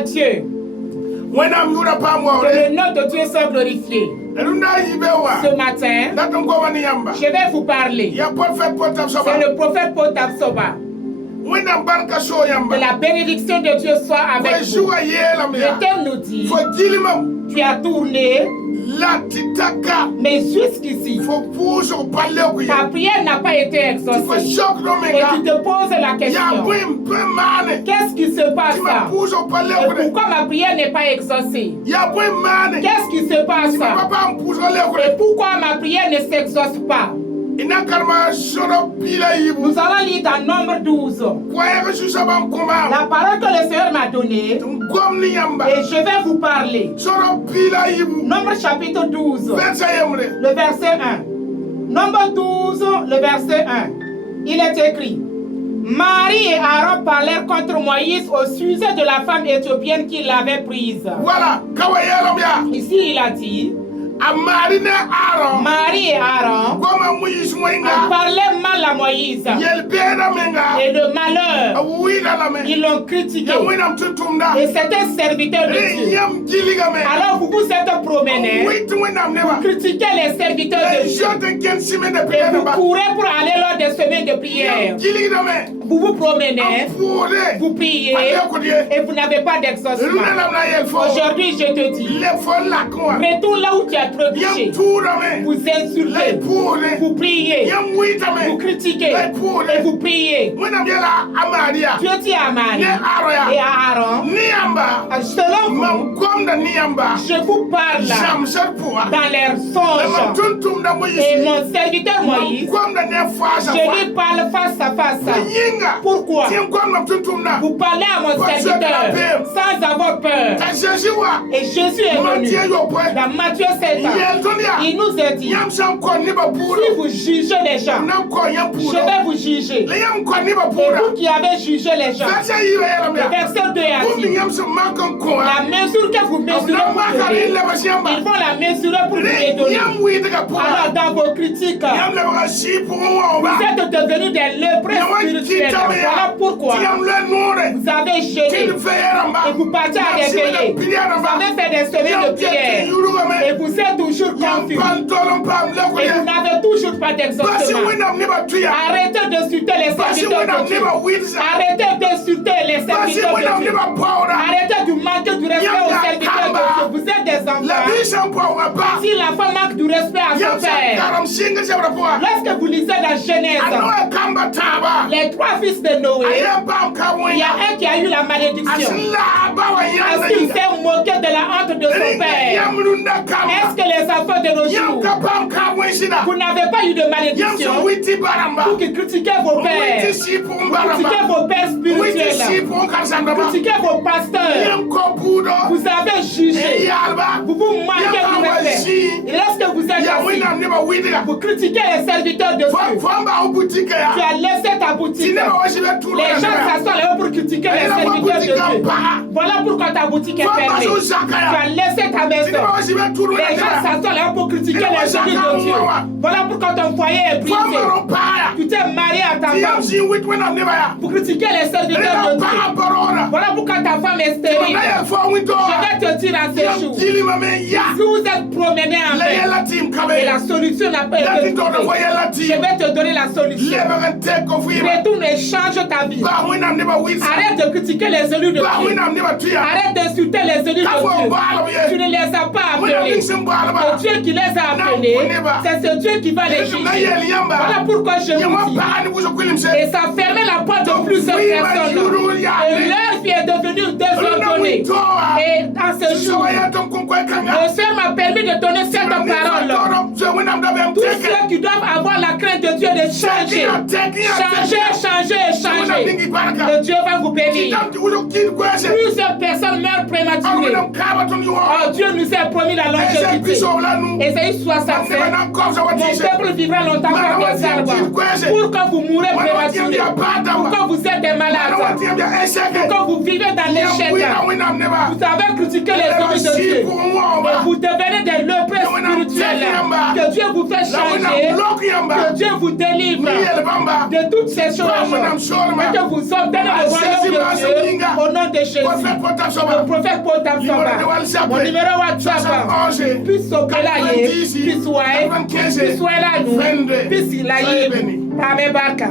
à Dieu. Que le nom de Dieu soit glorifié. Ce matin, je vais vous parler. C'est le prophète Potabsoba. Que la bénédiction de Dieu soit avec vous. L'Éternel nous dit, tu as tourné, mais jusqu'ici, ta prière n'a pas été exaucée. Et tu te poses la question, qu'est-ce qui se passe là? Et pourquoi ma prière n'est pas exaucée? Qu'est-ce qui se passe là? Et pourquoi ma prière ne s'exauce pas? Nous allons lire dans Nombre 12. La parole que le Seigneur m'a donnée, et je vais vous parler. Nombre chapitre 12, le verset 1. Nombre 12, le verset 1. Il est écrit: Marie et Aaron parlèrent contre Moïse au sujet de la femme éthiopienne qui l'avait prise. Voilà. Ici, il a dit, Marie et Aaron parlaient mal à Moïse. Et le malheur, ils l'ont critiqué. Et c'est un serviteur de Dieu. Alors vous vous êtes promenés, vous critiquez les serviteurs de Dieu. Et vous courez pour aller lors des semaines de prière. Vous vous promenez, vous priez, et vous n'avez pas d'exaucement. Aujourd'hui, je te dis, retourne là où tu as trébuché. Vous insultez, vous priez, vous critiquez, et vous priez. Dieu dit à Marie et à Aaron, selon vous, je vous parle dans leurs songes. Et mon serviteur Moïse, je lui parle face à face. Pourquoi? Vous parlez à mon serviteur sans avoir peur. Et Jésus est venu dans Matthieu 7 ans. Il nous a dit, si vous jugez les gens, je vais vous juger. Et vous qui avez jugé les gens, le verset 2 a dit, la mesure que vous mesurez pour donner, ils vont la mesurer pour vous les donner. Alors dans vos critiques, vous êtes devenus des lépreux spirituels. Voilà pourquoi vous avez gêné et vous partez à réveiller. Vous avez fait des semaines de prière et vous êtes toujours confus. Et vous n'avez toujours pas d'exaucement. Arrêtez d'insulter les serviteurs de Dieu. Arrêtez d'insulter les serviteurs de Dieu. Arrêtez de manquer du respect aux serviteurs de Dieu. Vous êtes des enfants. Si la femme manque du respect à son père, lorsque vous lisez la Genèse, les trois fils de Noé, il y a un qui a eu la malédiction. Est-ce qu'il s'est moqué de la honte de son père? Est-ce que les enfants de nos jours, vous n'avez pas eu de malédiction? Vous qui critiquez vos pères, vous critiquez vos pères spirituels, vous critiquez vos pasteurs, vous avez jugé, vous vous manquez du respect. Et lorsque vous êtes assis, vous critiquez les serviteurs de Dieu. Tu as laissé ta boutique. Les gens s'assoient là pour critiquer les serviteurs de Dieu. Voilà pourquoi ta boutique est fermée. Tu as laissé ta maison. Les gens s'assoient là pour critiquer les serviteurs de Dieu. Voilà pourquoi ton foyer est brisé. Tu t'es marié à ta femme pour critiquer les serviteurs de Dieu. Voilà pourquoi ta femme est stérile. Je vais te dire à ce jour, si vous êtes promené en paix et la solution n'a pas été trouvée, je vais te donner la solution. Retourne et change ta vie. Arrête de critiquer les élus de Dieu. Arrête d'insulter les élus de Dieu. Tu ne les as pas appelés. C'est Dieu qui les a appelés. C'est ce Dieu qui va les juger. Voilà pourquoi je vous dis. Et ça fermait la porte de plusieurs personnes. Et leur vie est devenue désordonnée. Et à ce jour, le Seigneur m'a permis de donner cette parole. Tous ceux qui doivent avoir la crainte de Dieu de changer. Changer. Et Dieu va vous bénir. Plusieurs personnes meurent prématurées. Oh, Dieu nous a promis la longévité. Ésaïe 65. Mon peuple vivra longtemps comme des arbres. Pourquoi vous mourrez prématurés? Pourquoi vous êtes des malades? Pourquoi vous vivez dans l'échec? Vous avez critiqué les hommes de Dieu. Et vous devenez des lépreux spirituels. Que Dieu vous fait changer. Que Dieu vous délivre de toutes ces choses. Et que vous obtenez le royaume de Dieu au nom de Jésus. Le prophète Potam Samba. Mon numéro WhatsApp. Puis Sokalaye. Puis Soye. Puis Soye la nous. Puis Silaye. Amen Barka.